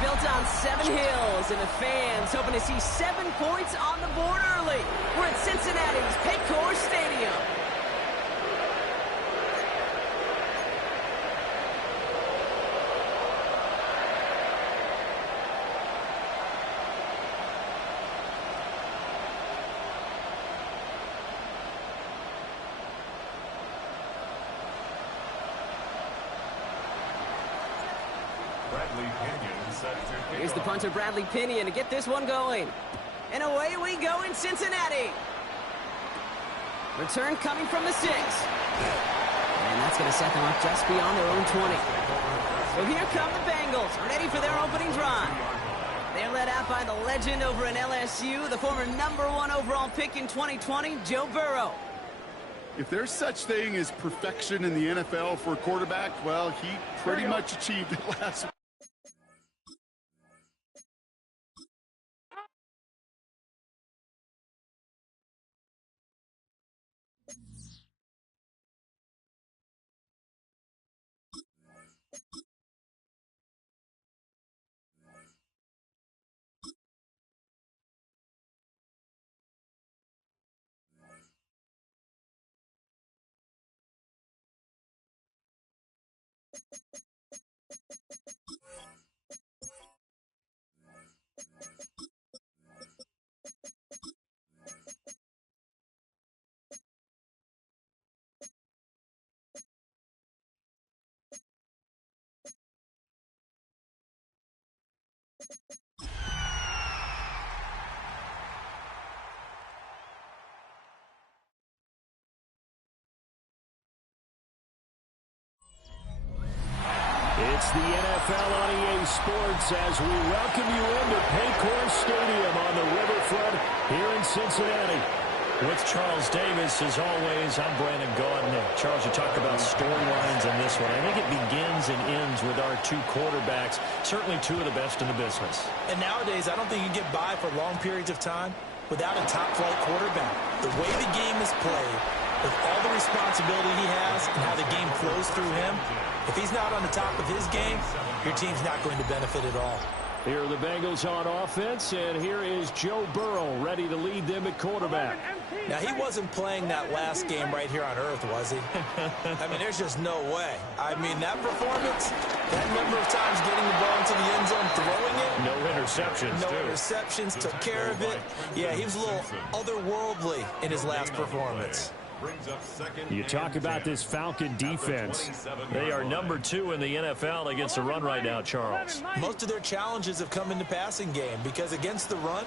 built on 7 hills, and the fans hoping to see 7 points on the board early. We're at Cincinnati's Paycor Stadium. Here's the punter, Bradley Pinion, to get this one going. And away we go in Cincinnati. Return coming from the 6. And that's going to set them up just beyond their own 20. So here come the Bengals, ready for their opening drive. They're led out by the legend over in LSU, the former #1 overall pick in 2020, Joe Burrow. If there's such thing as perfection in the NFL for a quarterback, well, he pretty much achieved it last week. It's the NFL on EA Sports as we welcome you into Paycor Stadium on the riverfront here in Cincinnati. With Charles Davis, as always, I'm Brandon Gaudin. Charles, you talk about storylines in this one. I think it begins and ends with our 2 quarterbacks, certainly 2 of the best in the business. And nowadays, I don't think you get by for long periods of time without a top-flight quarterback. The way the game is played, with all the responsibility he has and how the game flows through him, if he's not on the top of his game, your team's not going to benefit at all. Here are the Bengals on offense, and here is Joe Burrow ready to lead them at quarterback. Now, he wasn't playing that last game right here on earth, was he? I mean, there's just no way. I mean, that performance, that number of times getting the ball into the end zone, throwing it. No interceptions, No interceptions, took care of it. Yeah, he was a little otherworldly in his last performance. You talk about this Falcon defense. They are #2 in the NFL against the run right now, Charles. Most of their challenges have come in the passing game because against the run,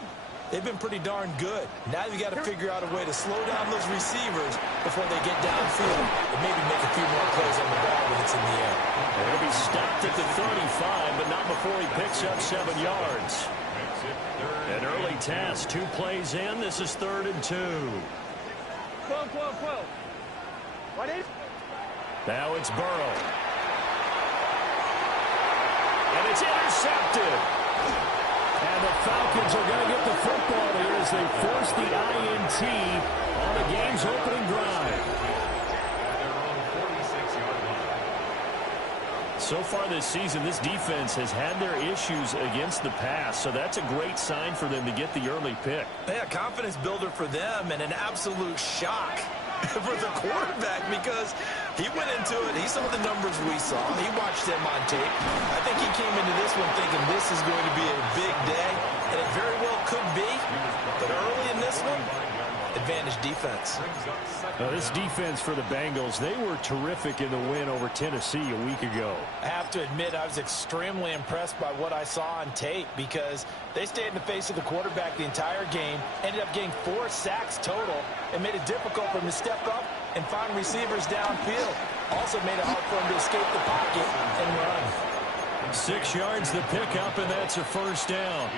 they've been pretty darn good. Now you've got to figure out a way to slow down those receivers before they get downfield and maybe make a few more plays on the ball when it's in the air. He'll be stopped at the 35, but not before he picks up 7 yards. An early task, 2 plays in. This is 3rd and 2. What is? Now it's Burrow. And it's intercepted. And the Falcons are going to get the football here as they force the INT on the game's opening drive. So far this season, this defense has had their issues against the pass, so that's a great sign for them to get the early pick. Yeah, confidence builder for them and an absolute shock for the quarterback because he went into it, he saw the numbers we saw, he watched them on tape. I think he came into this one thinking this is going to be a big day, and it very well could be, but early in this one, advantage defense. This defense for the Bengals, they were terrific in the win over Tennessee a week ago. I have to admit, I was extremely impressed by what I saw on tape because they stayed in the face of the quarterback the entire game, ended up getting 4 sacks total, and made it difficult for him to step up and find receivers downfield. Also made it hard for him to escape the pocket and run. 6 yards the pickup, and that's a first down.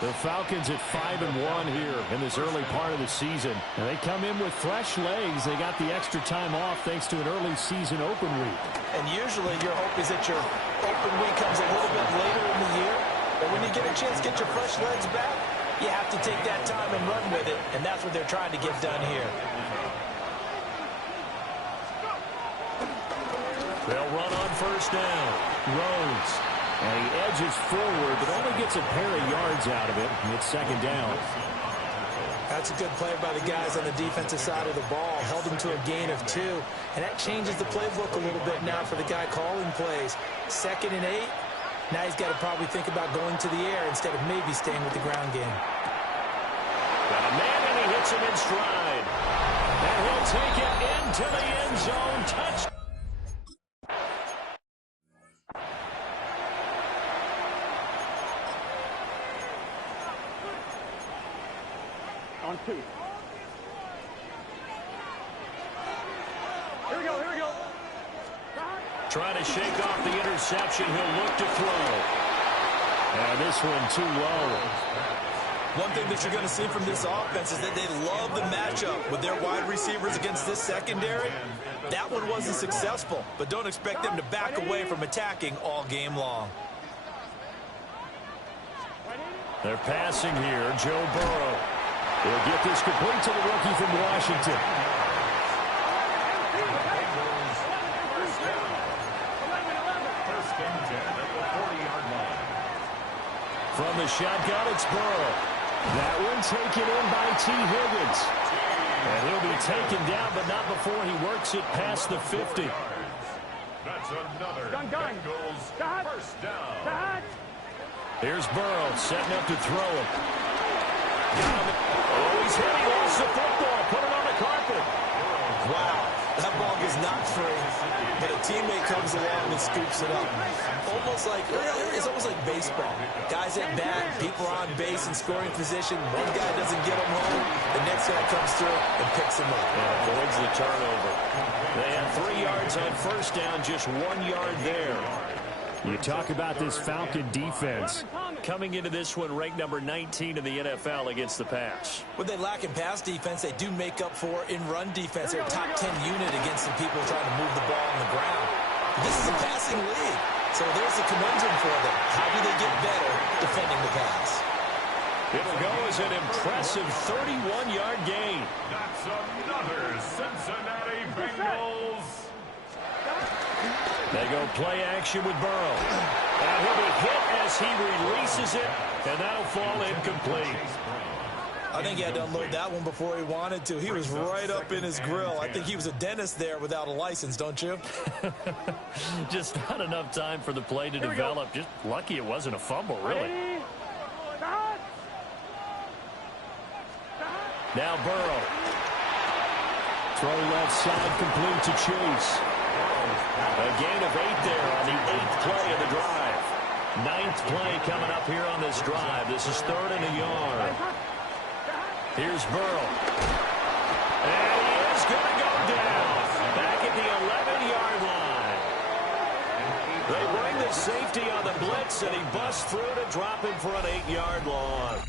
The Falcons at 5-1 here in this early part of the season. And they come in with fresh legs. They got the extra time off thanks to an early season open week. And usually your hope is that your open week comes a little bit later in the year. But when you get a chance to get your fresh legs back, you have to take that time and run with it. And that's what they're trying to get done here. They'll run on first down. Rhodes And he edges forward, but only gets a pair of yards out of it. It's second down. That's a good play by the guys on the defensive side of the ball. Held them to a gain of 2. And that changes the playbook a little bit now for the guy calling plays. 2nd and 8. Now he's got to probably think about going to the air instead of maybe staying with the ground game. Got a man, and he hits him in stride. And he'll take it into the end zone. Touch. On 2. Here we go, here we go. Trying to shake off the interception. He'll look to throw. And this one too low. One thing that you're going to see from this offense is that they love the matchup with their wide receivers against this secondary. That one wasn't successful, but don't expect them to back away from attacking all game long. They're passing here. Joe Burrow. He'll get this complete to the rookie from Washington. From the shotgun, it's Burrow. That one taken in by T. Higgins. And he'll be taken down, but not before he works it past the 50. That's another Bengals first down. Here's Burrow setting up to throw it. Oh, he's hit. He lost the football. Put it on the carpet. Wow, that ball gets knocked free, but a teammate comes along and scoops it up. It's almost like baseball. Guys at bat, people are on base in scoring position. One guy doesn't get him home. The next guy comes through and picks him up. And avoids the turnover. They had 3 yards on first down, just 1 yard there. You talk about this Falcon defense. Coming into this one ranked number 19 in the NFL against the pass. What they lack in pass defense, they do make up for in run defense. They're a top 10 unit against some people trying to move the ball on the ground. This is a passing league, so there's a conundrum for them. How do they get better defending the pass? It'll go as an impressive 31-yard gain. That's another Cincinnati Bengals. They go play action with Burrow. And he'll be hit as he releases it, and that'll fall incomplete. I think he had to unload that one before he wanted to. He was right up in his grill. I think he was a dentist there without a license, don't you? Just not enough time for the play to develop. Just lucky it wasn't a fumble, really. Now Burrow. Throw left side complete to Chase. A gain of 8 there on the 8th play of the drive. 9th play coming up here on this drive. This is 3rd and a yard. Here's Burrow. And he is going to go down. Back at the 11-yard line. They bring the safety on the blitz, and he busts through to drop him for an 8-yard loss.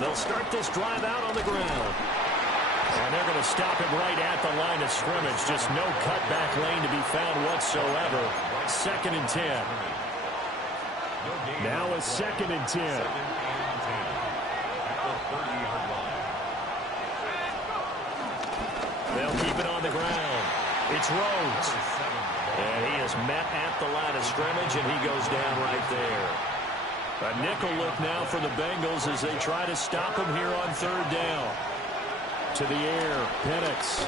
They'll start this drive out on the ground. And they're going to stop him right at the line of scrimmage. Just no cutback lane to be found whatsoever. 2nd and 10. Now a 2nd and 10. They'll keep it on the ground. It's Rhodes. And he is met at the line of scrimmage, and he goes down right there. A nickel look now for the Bengals as they try to stop him here on 3rd down. To the air, Penix.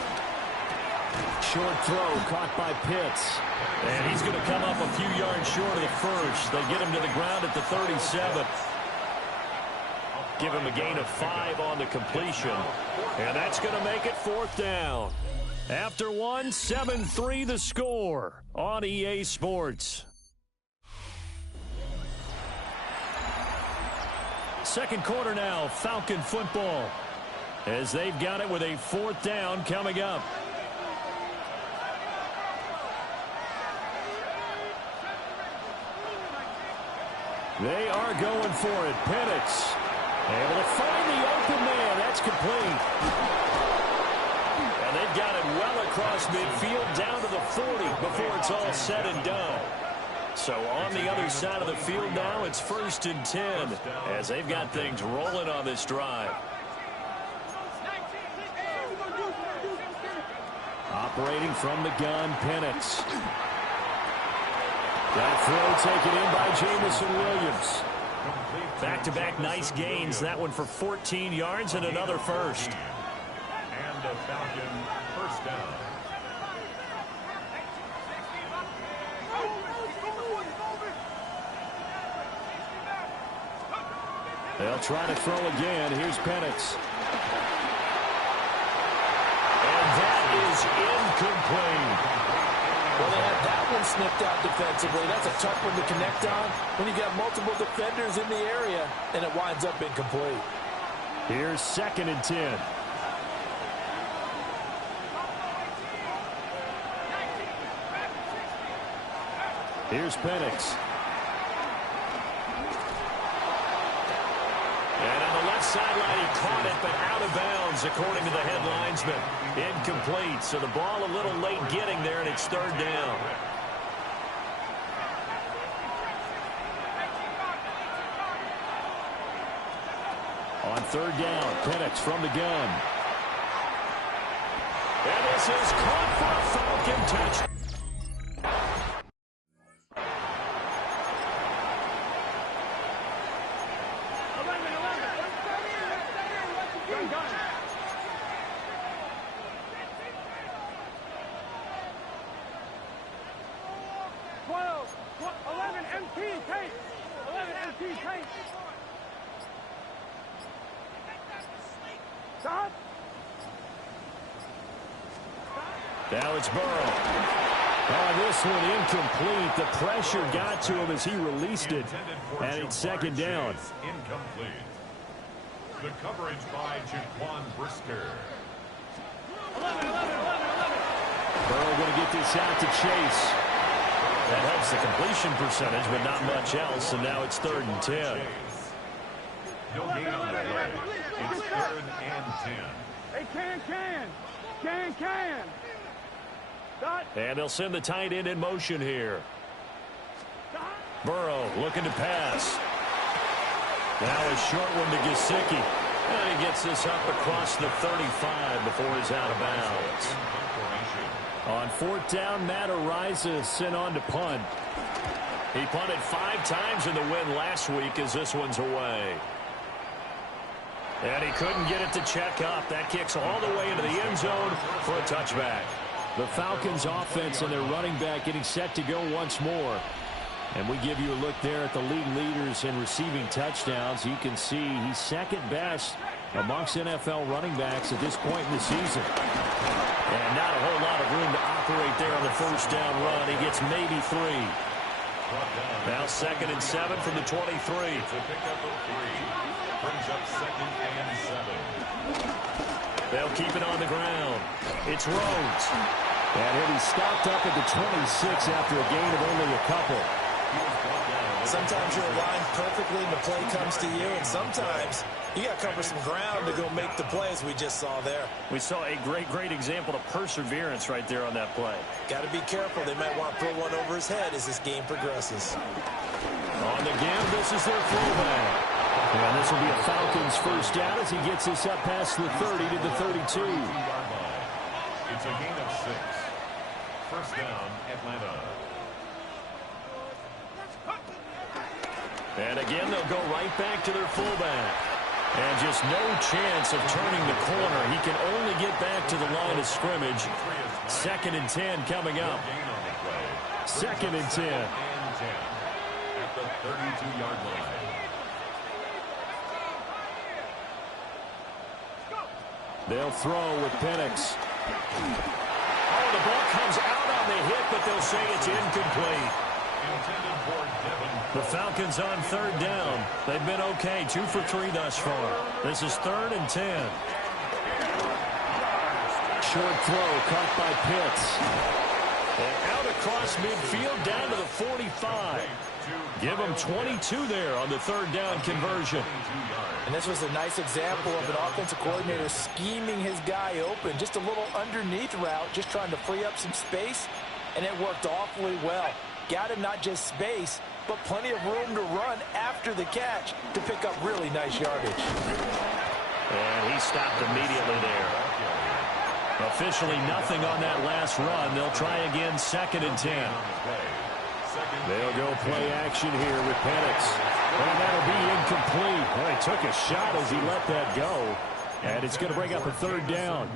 Short throw caught by Pitts. And he's going to come up a few yards short of the first. They get him to the ground at the 37. Give him a gain of 5 on the completion. And that's going to make it 4th down. After one, 7-3 the score on EA Sports. Second quarter now, Falcon football, as they've got it with a 4th down coming up. They are going for it. Penix able to find the open man. That's complete. And they've got it well across midfield down to the 40 before it's all said and done. So on the other side of the field now, it's 1st and 10 as they've got things rolling on this drive. Operating from the gun, Penix. That throw taken in by Jamison Williams. Back-to-back nice gains. That one for 14 yards and another first. And a Falcon first down. They'll try to throw again. Here's Penix. And that is incomplete. Well, they had that one snipped out defensively. That's a tough one to connect on when you got multiple defenders in the area, and it winds up incomplete. Here's 2nd and 10. Here's Penix. And on the left sideline, he caught it, but out of bounds, according to the head linesman. Incomplete, so the ball a little late getting there, and it's 3rd down. On 3rd down, Penix from the gun. And this is caught for a Falcon touchdown. Now it's Burrow. Oh, this one incomplete. The pressure got to him as he released it. And it's 2nd down. Incomplete. The coverage by Jaquan Brisker. Burrow going to get this out to Chase. That helps the completion percentage, but not much else. And now it's 3rd and 10. No gain on the play. It's 3rd and 10. Hey, can. And they'll send the tight end in motion here. Burrow looking to pass. Now a short one to Gesicki. And he gets this up across the 35 before he's out of bounds. On 4th down, Matt Araiza sent on to punt. He punted 5 times in the win last week as this one's away. And he couldn't get it to check up. That kicks all the way into the end zone for a touchback. The Falcons offense and their running back getting set to go once more. And we give you a look there at the league leaders in receiving touchdowns. You can see he's 2nd best amongst NFL running backs at this point in the season. And not a whole lot of room to operate there on the 1st down run. He gets maybe 3. Now 2nd and 7 from the 23. It's a pickup of 3. Brings up 2nd and 7. They'll keep it on the ground. It's Rhodes. And he'll be stopped up at the 26 after a gain of only a couple. Sometimes you're aligned perfectly and the play comes to you, and sometimes you got to cover some ground to go make the play, as we just saw there. We saw a great example of perseverance right there on that play. Got to be careful. They might want to throw one over his head as this game progresses. On the game, this is their fullback. And this will be a Falcons 1st down as he gets this up past the 30 to the 32. It's a gain of 6. 1st down, Atlanta. And again, they'll go right back to their fullback. And just no chance of turning the corner. He can only get back to the line of scrimmage. 2nd and 10 coming up. 2nd and 10. At the 32-yard line. They'll throw with Penix. Oh, the ball comes out on the hit, but they'll say it's incomplete. The Falcons on 3rd down. They've been okay, 2 for 3 thus far. This is 3rd and 10. Short throw caught by Pitts. And out across midfield down to the 45. Give him 22 there on the 3rd down conversion. And this was a nice example of an offensive coordinator scheming his guy open. Just a little underneath route, just trying to free up some space, and it worked awfully well. got him not just space, but plenty of room to run after the catch to pick up really nice yardage. And he stopped immediately there. Officially nothing on that last run. They'll try again, 2nd and 10. They'll go play action here with Penix. And that'll be incomplete. Well, he took a shot as he let that go. And it's going to bring up a 3rd down.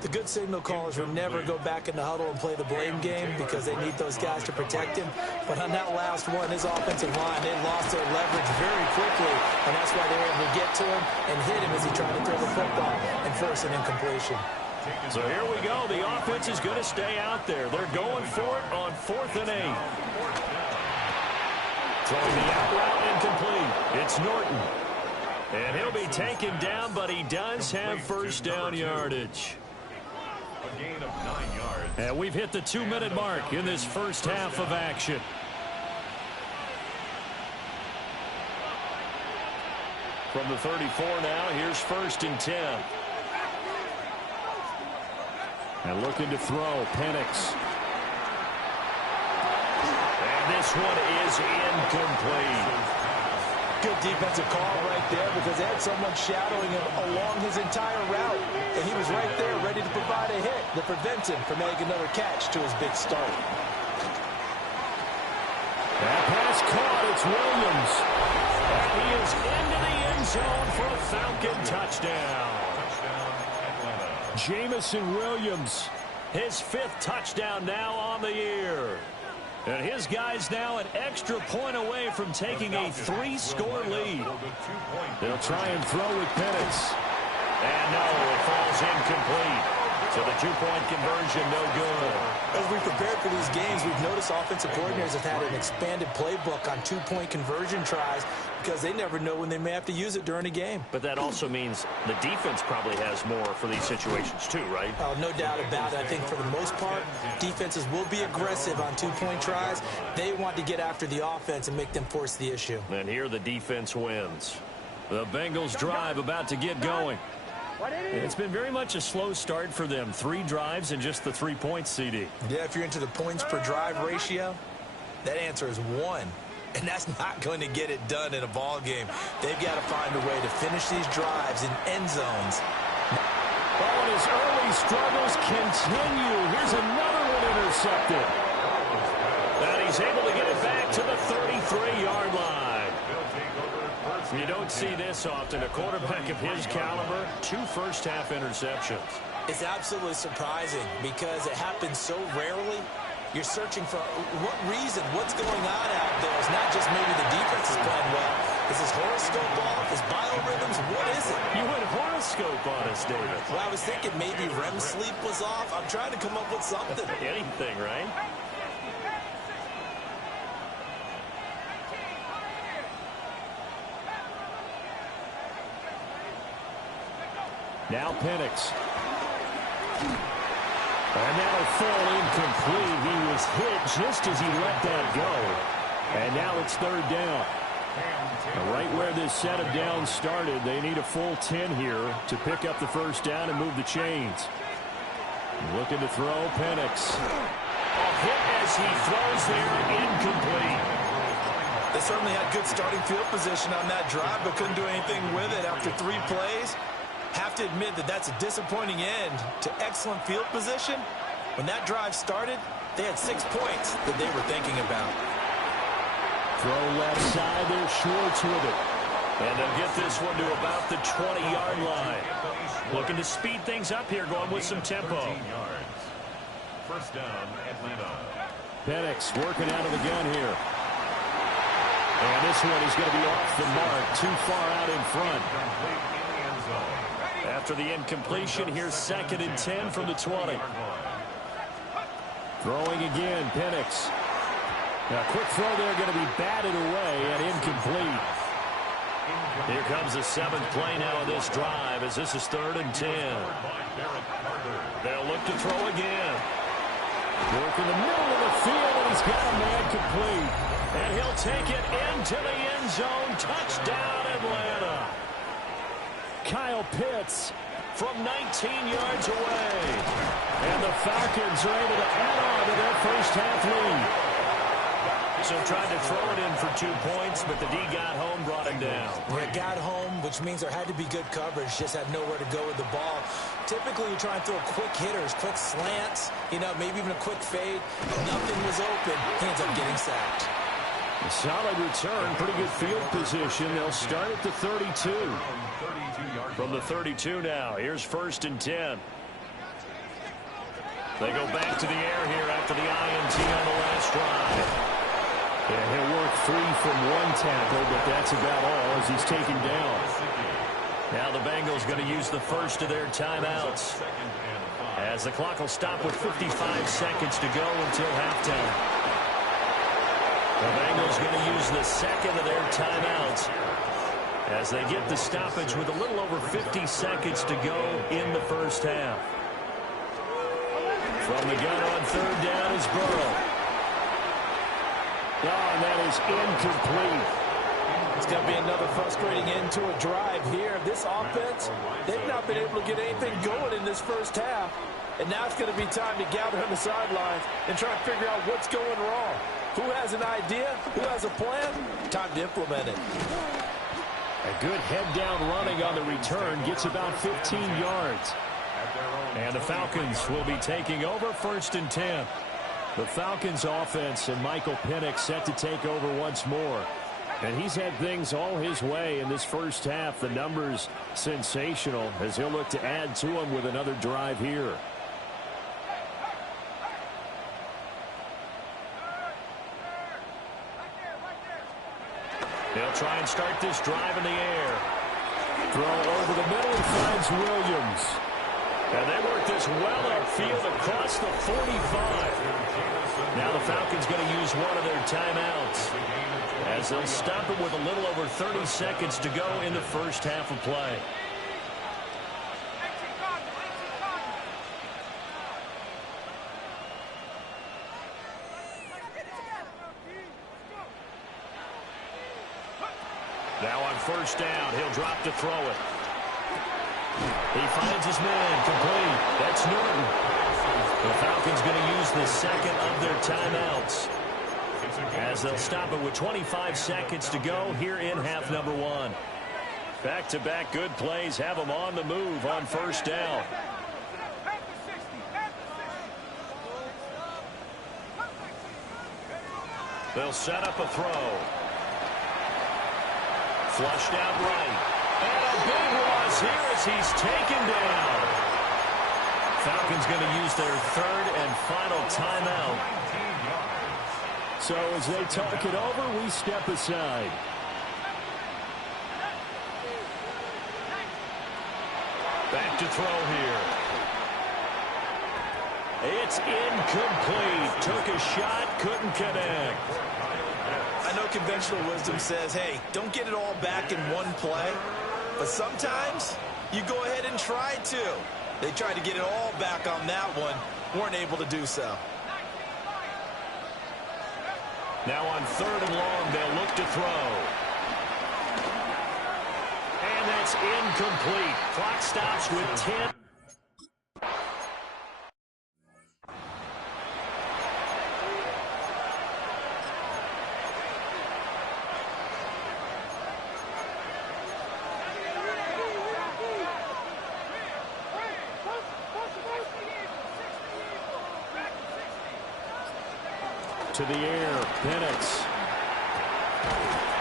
The good signal callers will never go back in the huddle and play the blame game because they need those guys to protect him. But on that last one, his offensive line, they lost their leverage very quickly. And that's why they were able to get to him and hit him as he tried to throw the football and force an incompletion. So here we go. The offense is going to stay out there. They're going for it on 4th and 8. Throwing the out route incomplete. It's Norton. And he'll be taken down, but he does have 1st down yardage. A gain of 9 yards. And we've hit the 2-minute mark in this first half of action. From the 34 now, here's 1st and 10. And looking to throw, Penix. And this one is incomplete. Good defensive call right there because they had someone shadowing him along his entire route. And he was right there ready to provide a hit that prevents him from making another catch to his big start. That pass caught. It's Williams. And he is into the end zone for a Falcon touchdown. Jamison Williams, his 5th touchdown now on the year. And his guys now an extra point away from taking a 3-score lead. They'll try and throw with Penix. And no, it falls incomplete. So the 2-point conversion, no good. As we prepared for these games, we've noticed offensive coordinators have had an expanded playbook on 2-point conversion tries because they never know when they may have to use it during a game. But that also means the defense probably has more for these situations too, right? Oh, no doubt about it. I think for the most part, defenses will be aggressive on 2-point tries. They want to get after the offense and make them force the issue. And here the defense wins. The Bengals drive about to get going. It's been very much a slow start for them. 3 drives and just the 3 points, CD. Yeah, if you're into the points per drive ratio, that answer is 1. And that's not going to get it done in a ball game. They've got to find a way to finish these drives in end zones. Oh, and his early struggles continue. Here's another one intercepted. And he's able to get it back to the 33-yard line. You don't see this often. A quarterback of his caliber, 2 first-half interceptions. It's absolutely surprising because it happens so rarely. You're searching for what reason, what's going on out there. It's not just maybe the defense is playing well. Is his horoscope off? His biorhythms? What is it? You went horoscope on us, David. Well, I was thinking maybe REM sleep was off. I'm trying to come up with something. Anything, right? Now Penix. And that'll fall incomplete. He was hit just as he let that go. And now it's 3rd down. And right where this set of downs started, they need a full 10 here to pick up the 1st down and move the chains. Looking to throw, Penix. A hit as he throws there, incomplete. They certainly had good starting field position on that drive, but couldn't do anything with it after 3 plays. Have to admit that that's a disappointing end to excellent field position. When that drive started, they had 6 points that they were thinking about. Throw left side there, Schwartz with it. And they'll get this one to about the 20-yard line. Looking to speed things up here, going with some tempo. 1st down, Atlanta. Penix working out of the gun here. And this one is going to be off the mark, too far out in front. After the incompletion, here's 2nd and 10 from the 20. Throwing again, Penix. Now, quick throw there, going to be batted away and incomplete. Here comes the 7th play now of this drive as this is 3rd and 10. They'll look to throw again. Work in the middle of the field, and he's got a man complete. And he'll take it into the end zone. Touchdown, Atlanta. Kyle Pitts from 19 yards away. And the Falcons are able to add on to their first half lead. So tried to throw it in for 2 points, but the D got home, brought him down. Yeah, got home, which means there had to be good coverage. Just had nowhere to go with the ball. Typically, you try and throw quick hitters, quick slants, maybe even a quick fade. Nothing was open. He ends up getting sacked. A solid return, pretty good field position. They'll start at the 32. From the 32 now, here's 1st and 10. They go back to the air here after the INT on the last drive. Yeah, he'll work 3 from 1 tackle, but that's about all as he's taken down. Now the Bengals going to use the first of their timeouts, as the clock will stop with 55 seconds to go until halftime. The Bengals going to use the second of their timeouts as they get the stoppage with a little over 50 seconds to go in the first half. From the gun on 3rd down is Burrow. Oh, and that is incomplete. It's going to be another frustrating end to a drive here. This offense, they've not been able to get anything going in this first half. And now it's going to be time to gather on the sidelines and try and figure out what's going wrong. Who has an idea? Who has a plan? Time to implement it. A good head-down running on the return gets about 15 yards. And the Falcons will be taking over 1st and 10. The Falcons offense and Michael Penix set to take over once more. And he's had things all his way in this first half. The numbers sensational as he'll look to add to them with another drive here. They'll try and start this drive in the air. Throw over the middle and finds Williams. And they work this well upfield across the 45. Now the Falcons going to use one of their timeouts as they'll stop it with a little over 30 seconds to go in the first half of play. Now on 1st down, he'll drop to throw it. He finds his man, complete. That's Newton. The Falcons going to use the second of their timeouts as they'll stop it with 25 seconds to go here in half number 1. Back-to-back good plays have them on the move on 1st down. They'll set up a throw. Flushed out right. And a big loss here as he's taken down. Falcons going to use their 3rd and final timeout. So as they talk it over, we step aside. Back to throw here. It's incomplete. Took a shot, couldn't connect. I know conventional wisdom says, hey, don't get it all back in one play. But sometimes you go ahead and try to. They tried to get it all back on that one. Weren't able to do so. Now on 3rd and long, they'll look to throw. And that's incomplete. Clock stops with 10. To the air, Penix.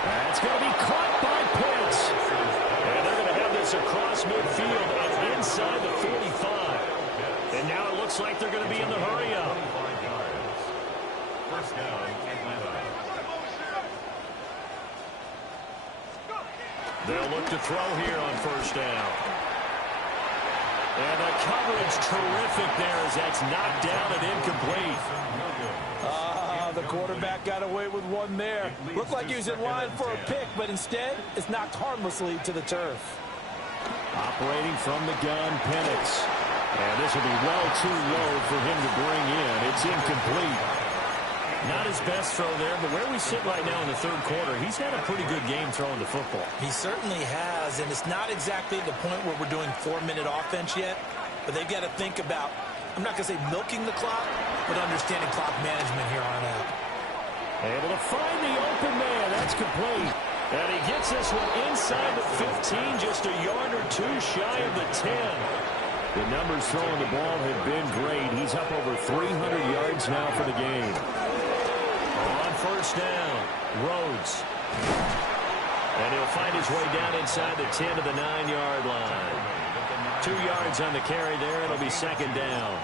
That's going to be caught by Pitts. And they're going to have this across midfield and inside the 45. And now it looks like they're going to be in the hurry-up. First down, Atlanta. They'll look to throw here on 1st down. And the coverage terrific there as that's knocked down and incomplete. The quarterback got away with one there. Looked like he was in line for a pick, but instead it's knocked harmlessly to the turf. Operating from the gun, Penix. And this will be well too low for him to bring in. It's incomplete. Not his best throw there, but where we sit right now in the 3rd quarter, he's had a pretty good game throwing the football. He certainly has, and it's not exactly the point where we're doing 4-minute offense yet, but they've got to think about, I'm not going to say milking the clock, but understanding clock management here on out. Able to find the open man. That's complete. And he gets this one inside the 15, just a yard or two shy of the 10. The numbers throwing the ball have been great. He's up over 300 yards now for the game. On first down, Rhodes. And he'll find his way down inside the 10 to the 9-yard line. 2 yards on the carry there. It'll be second down.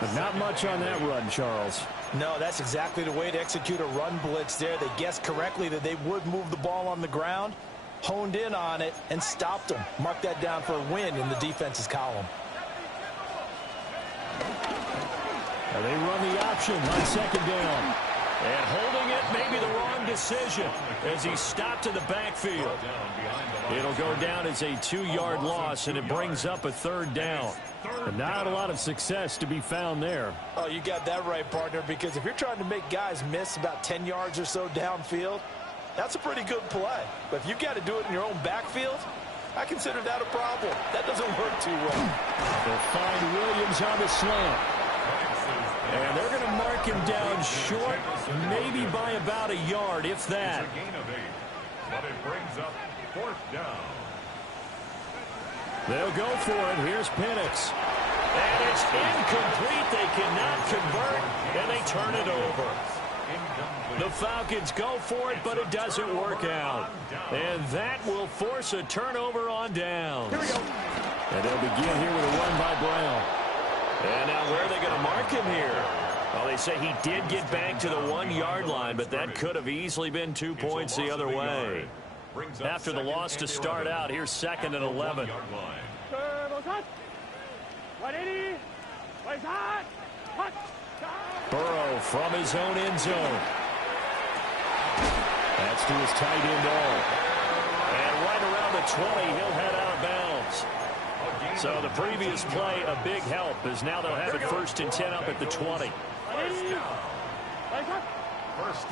But not much on that run, Charles. No, that's exactly the way to execute a run blitz there. They guessed correctly that they would move the ball on the ground, honed in on it, and stopped them. Mark that down for a win in the defense's column. And they run the option on second down. And holding it may be the wrong decision as he stopped in the backfield. It'll go down as a 2-yard loss, and it brings up a third down. And not a lot of success to be found there. Oh, you got that right, partner, because if you're trying to make guys miss about 10 yards or so downfield, that's a pretty good play. But if you've got to do it in your own backfield, I consider that a problem. That doesn't work too well. They'll find Williams on the slant. And they're going to mark him down short, maybe by about a yard, if that. It's a gain of 8, but it brings up fourth down. They'll go for it. Here's Penix. And it's incomplete. They cannot convert, and they turn it over. The Falcons go for it, but it doesn't work out. And that will force a turnover on downs. Here we go. And they'll begin here with a run by Brown. And now where are they going to mark him here? Well, they say he did get back to the 1-yard line, but that could have easily been 2 points the other way. After the loss to start out, here's second and 11. Burrow from his own end zone. That's to his tight end all. And right around the 20, he'll head out of bounds. So the previous play, a big help, as now they'll have it first and 10 up at the 20. First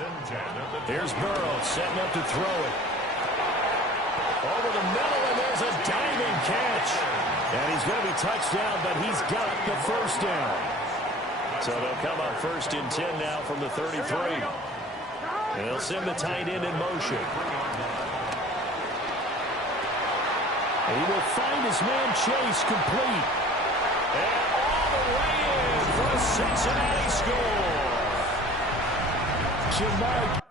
and 10 at the 20. Here's Burrow setting up to throw it. Over the middle, and there's a diving catch. And he's going to be touched down, but he's got the first down. So they'll come up first and 10 now from the 33. And they'll send the tight end in motion. And he will find his man Chase complete. And all the way in for a Cincinnati score. Jamar.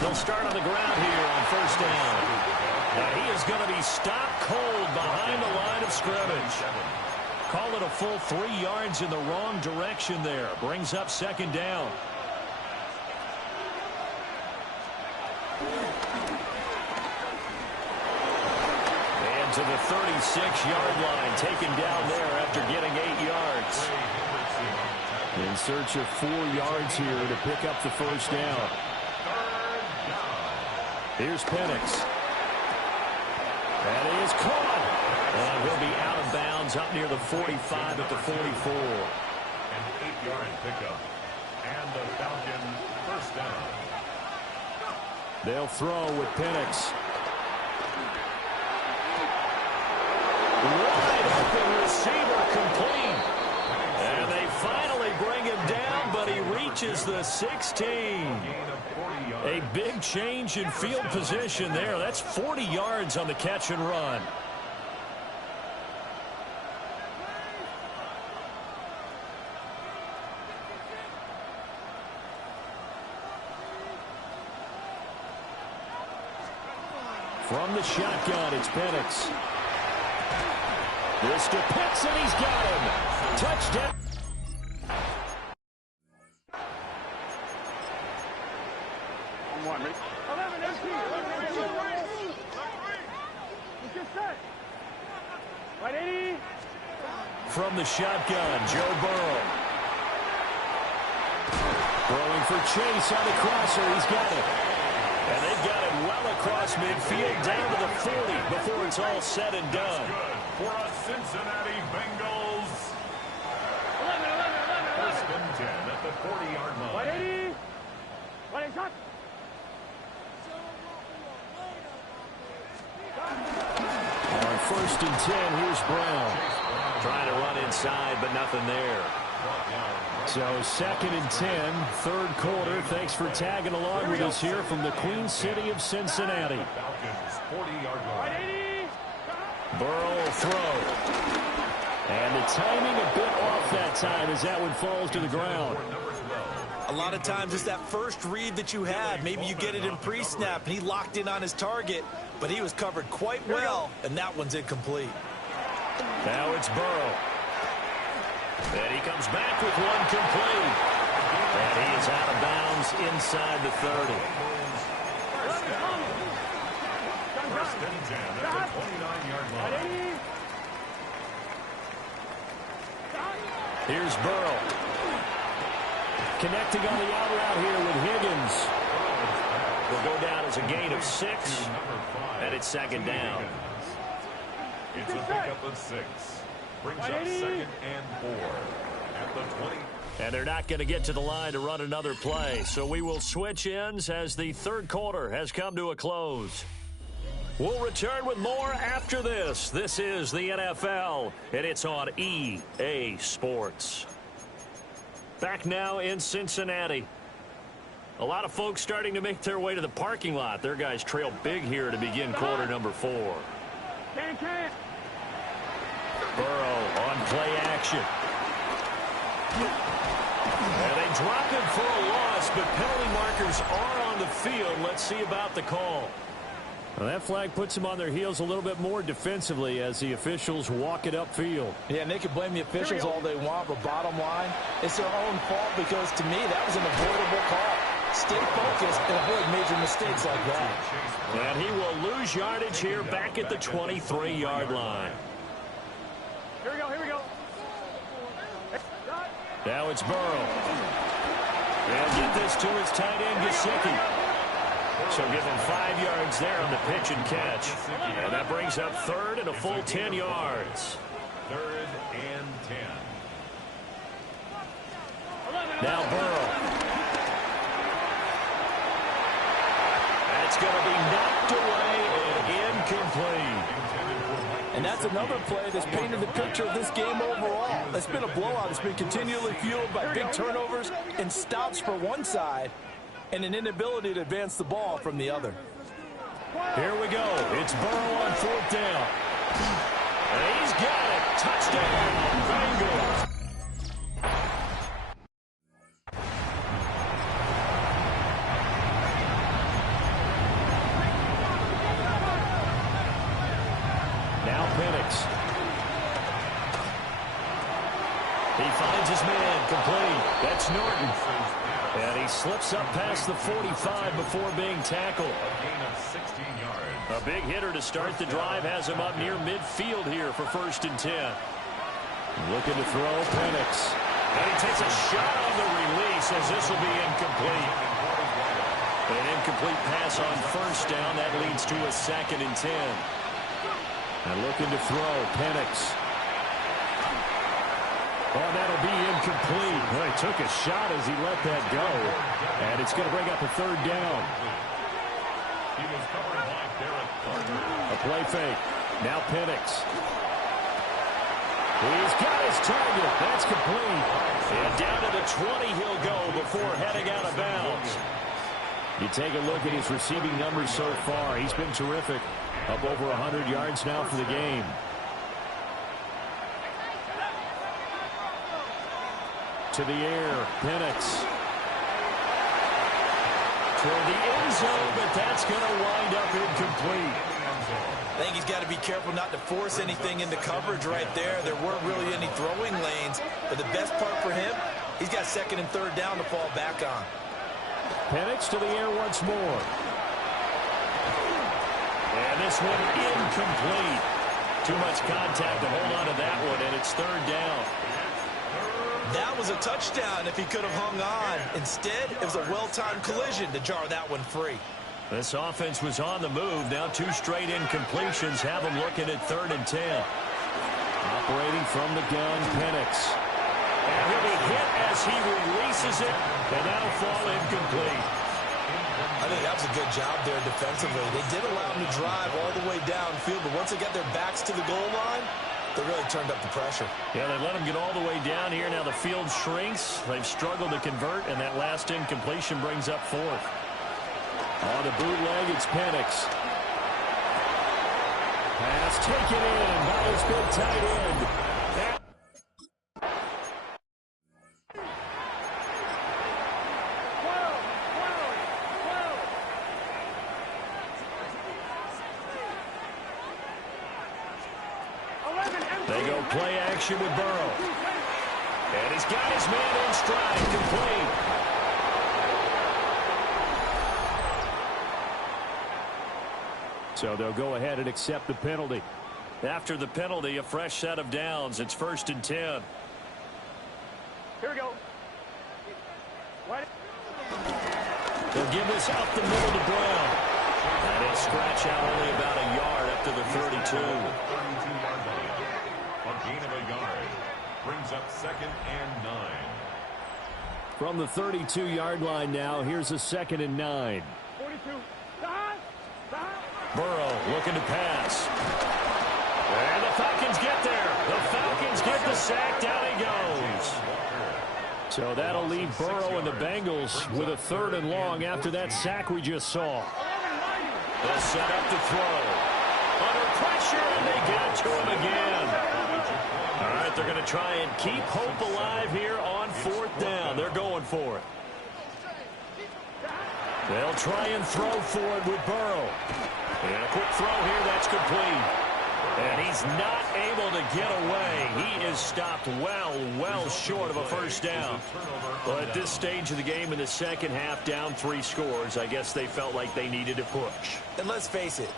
They'll start on the ground here on first down. Now he is going to be stopped cold behind the line of scrimmage. Call it a full 3 yards in the wrong direction there. Brings up second down. And to the 36-yard line, taken down there after getting 8 yards. In search of 4 yards here to pick up the first down. Here's Penix. And he is caught. And he'll be out of bounds up near the 45 at the 44. An 8-yard pickup. And the Falcons first down. They'll throw with Penix. Wide open receiver complete. And they finally bring him down, but he reaches the 16. A big change in field position there. That's 40 yards on the catch and run. From the shotgun, it's Penix. This to Pitts, and he's got him. Touchdown. From the shotgun, Joe Burrow. Throwing for Chase on the crosser. He's got it. And they've got it well across midfield down to the 40 before it's all said and done. For a Cincinnati Bengals. 1st and 10 at the 40-yard line. first and 10. Here's Brown. Trying to run inside, but nothing there. So second and 10, third quarter. Thanks for tagging along with us here from the Queen City of Cincinnati. Burrow will throw. And the timing a bit off that time as that one falls to the ground. A lot of times it's that first read that you had. Maybe you get it in pre-snap, and he locked in on his target, but he was covered quite well, and that one's incomplete. Now it's Burrow. And he comes back with one complete. And he is out of bounds inside the 30. First and 10 at the 29-yard line. Here's Burrow. Connecting on the out route here with Higgins. Will go down as a gain of 6. And it's second down. It's a pickup of 6. Brings up second and 4 at the 20. And they're not going to get to the line to run another play. So we will switch ends as the third quarter has come to a close. We'll return with more after this. This is the NFL, and it's on EA Sports. Back now in Cincinnati. A lot of folks starting to make their way to the parking lot. Their guys trail big here to begin quarter number 4. Burrow on play action. And they drop him for a loss, but penalty markers are on the field. Let's see about the call. Well, that flag puts them on their heels a little bit more defensively as the officials walk it upfield. Yeah, and they can blame the officials all they want, but bottom line, it's their own fault because, to me, that was an avoidable call. Stay focused and avoid major mistakes like that. And he will lose yardage here back at the 23-yard line. Here we go. Now it's Burrow. They'll get this to his tight end, Gesicki. So give him 5 yards there on the pitch and catch. And that brings up third and a full 10 yards. Third and 10. Now Burrow. That's going to be knocked away and incomplete. And that's another play that's painted the picture of this game overall. It's been a blowout. It's been continually fueled by big turnovers and stops for one side and an inability to advance the ball from the other. Here we go. It's Burrow on fourth down. And he's got it. Touchdown, Bengals. Now Penix. He finds his man, complete. That's Norton. And he slips up past the 45 before being tackled. A gain of 16 yards. A big hitter to start the drive has him up near midfield here for first and 10. Looking to throw, Penix. And he takes a shot on the release as this will be incomplete. An incomplete pass on first down. That leads to a second and 10. And looking to throw, Penix. Oh, that'll be incomplete. Well, he took a shot as he let that go. And it's going to bring up a third down. He was covered by Derek Carter. A play fake. Now Penix. He's got his target. That's complete. And down to the 20 he'll go before heading out of bounds. You take a look at his receiving numbers so far. He's been terrific. Up over 100 yards now for the game. To the air, Penix. Toward the end zone, but that's going to wind up incomplete. I think he's got to be careful not to force anything into coverage right there. There weren't really any throwing lanes, but the best part for him, he's got second and third down to fall back on. Penix to the air once more. And this one incomplete. Too much contact to hold on to that one, and it's third down. That was a touchdown if he could have hung on. Instead, it was a well-timed collision to jar that one free. This offense was on the move. Now 2 straight incompletions have them looking at third and 10. Operating from the gun, Penix. And he'll be hit as he releases it, and that'll fall incomplete. I think that was a good job there defensively. They did allow them to drive all the way downfield, but once they got their backs to the goal line, they really turned up the pressure. Yeah, they let them get all the way down here. Now the field shrinks. They've struggled to convert, and that last incompletion brings up fourth. On the bootleg, it's Penix. Pass taken in by his big tight end. They go play action with Burrow. And he's got his man in stride, complete. So they'll go ahead and accept the penalty. After the penalty, a fresh set of downs. It's 1st and 10. Here we go. They'll give this out the middle to Brown. And he'll scratch out only about a yard up to the 32. 32-yard line. A gain of a yard. Brings up 2nd and 9. From the 32-yard line now, here's a 2nd and 9. 42. Burrow looking to pass. And the Falcons get there. The Falcons get the sack. Down he goes. So that'll leave Burrow and the Bengals with a 3rd and long after that sack we just saw. They'll set up to throw. Under pressure, and they get it to him again. All right, they're going to try and keep hope alive here on 4th down. They're going for it. They'll try and throw for it with Burrow. And a quick throw here, that's complete. And he's not able to get away. He is stopped well short of a 1st down. Well, at this stage of the game in the second half, down 3 scores, I guess they felt like they needed to push. And let's face it,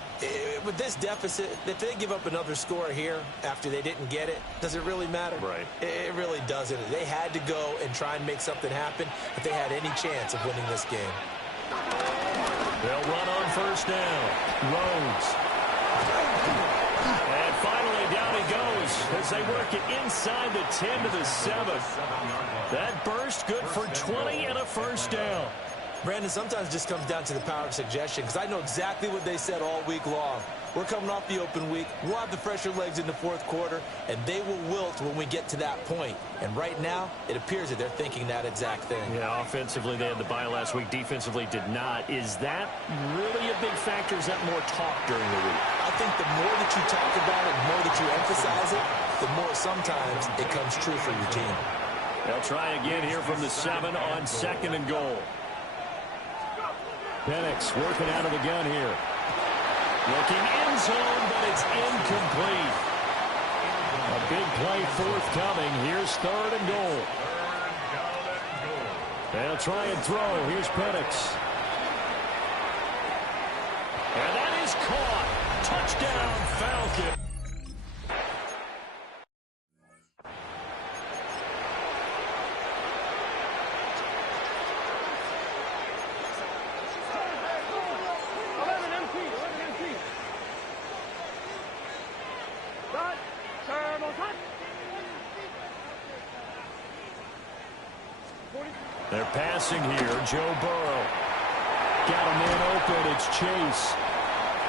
with this deficit, if they give up another score here after they didn't get it, does it really matter? Right. It really doesn't. They had to go and try and make something happen if they had any chance of winning this game. They'll run on 1st down. Rhodes. And finally down he goes as they work it inside the 10 to the 7. That burst good for 20 and a 1st down. Brandon, sometimes it just comes down to the power of suggestion, because I know exactly what they said all week long. We're coming off the open week. We'll have the fresher legs in the 4th quarter, and they will wilt when we get to that point. And right now, it appears that they're thinking that exact thing. Yeah, offensively, they had the bye last week. Defensively, did not. Is that really a big factor? Is that more talk during the week? I think the more that you talk about it, the more that you emphasize it, the more sometimes it comes true for your team. They'll try again here from the 7 on 2nd and goal. Penix working out of the gun here. Looking end zone, but it's incomplete. A big play forthcoming. Here's 3rd and goal. They'll try and throw. Here's Penix. And that is caught. Touchdown, Falcon. They're passing here. Joe Burrow. Got a man open. It's Chase.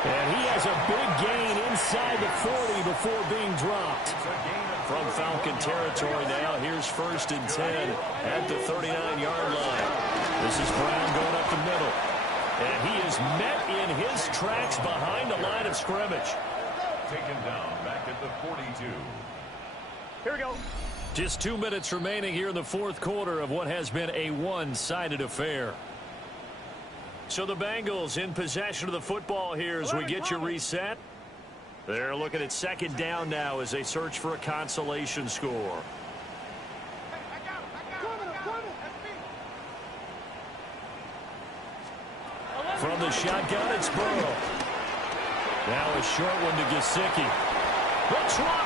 And he has a big gain inside the 40 before being dropped. From Falcon territory now. Here's 1st and 10 at the 39-yard line. This is Brown going up the middle. And he is met in his tracks behind the line of scrimmage. Taken down back at the 42. Here we go. Just 2 minutes remaining here in the 4th quarter of what has been a one-sided affair. So the Bengals in possession of the football here as we get you reset. They're looking at 2nd down now as they search for a consolation score. From the shotgun, it's Burrow. Now a short one to Gesicki. The try!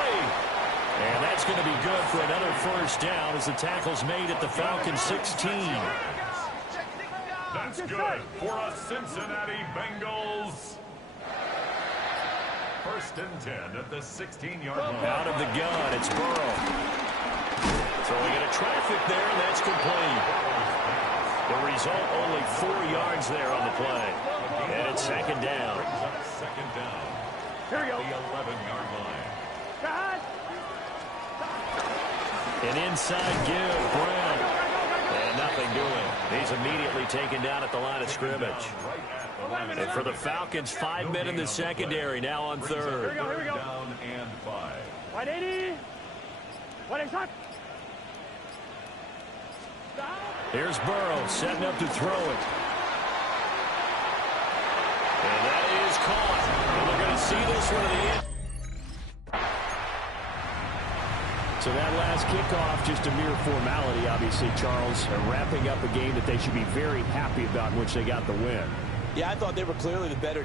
And that's going to be good for another 1st down as the tackle's made at the Falcons 16. That's good for a Cincinnati Bengals. 1st and 10 at the 16-yard line. Out of the gun, it's Burrow. Throwing into traffic there, and that's complete. The result, only 4 yards there on the play. And it's second down. Brings up second down. Here we go. The 11-yard line. An inside give, Brown. And nothing doing. He's immediately taken down at the line of scrimmage. And for the Falcons, 5 men in the secondary, now on third. Here we go. Down and 5. 180. 180. Here's Burrow setting up to throw it. And that is caught. And they're going to see this one to the end. So that last kickoff, just a mere formality, obviously, Charles, wrapping up a game that they should be very happy about in which they got the win. Yeah, I thought they were clearly the better